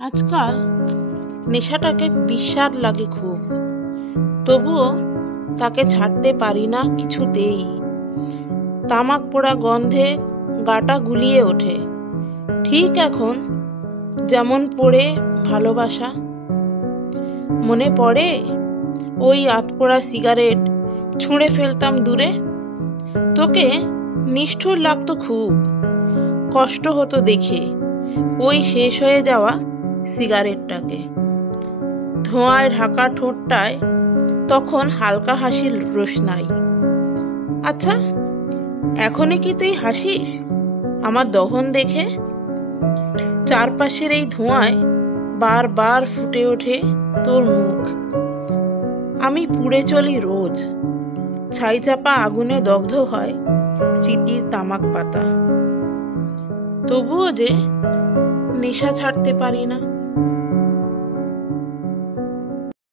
আজকাল নেশাটাকে বিস্বাদ লাগে খুব, তবুও তাকে ছাড়তে পারি না কিছুতেই। তামাক পোড়া গন্ধে গাটা গুলিয়ে ওঠে, ঠিক এখন যেমন পড়ে ভালোবাসা। মনে পড়ে ওই আতপোড়া সিগারেট ছুঁড়ে ফেলতাম দূরে। তোকে নিষ্ঠুর লাগতো খুব, কষ্ট হতো দেখে ওই শেষ হয়ে যাওয়া সিগারেটটাকে। ধোঁয়ায় ঢাকা ঠোঁটটায় তখন হালকা হাসির রোশনাই। আচ্ছা, এখনই কি তুই হাসিস আমার দহন দেখে? চারপাশের এই ধোঁয়ায় বারবার ফুটে ওঠে তোর মুখ। আমি পুড়ে চলি রোজ, ছাই চাপা আগুনে দগ্ধ হয় স্মৃতির তামাক পাতা। তবুও যে নেশা ছাড়তে পারি না।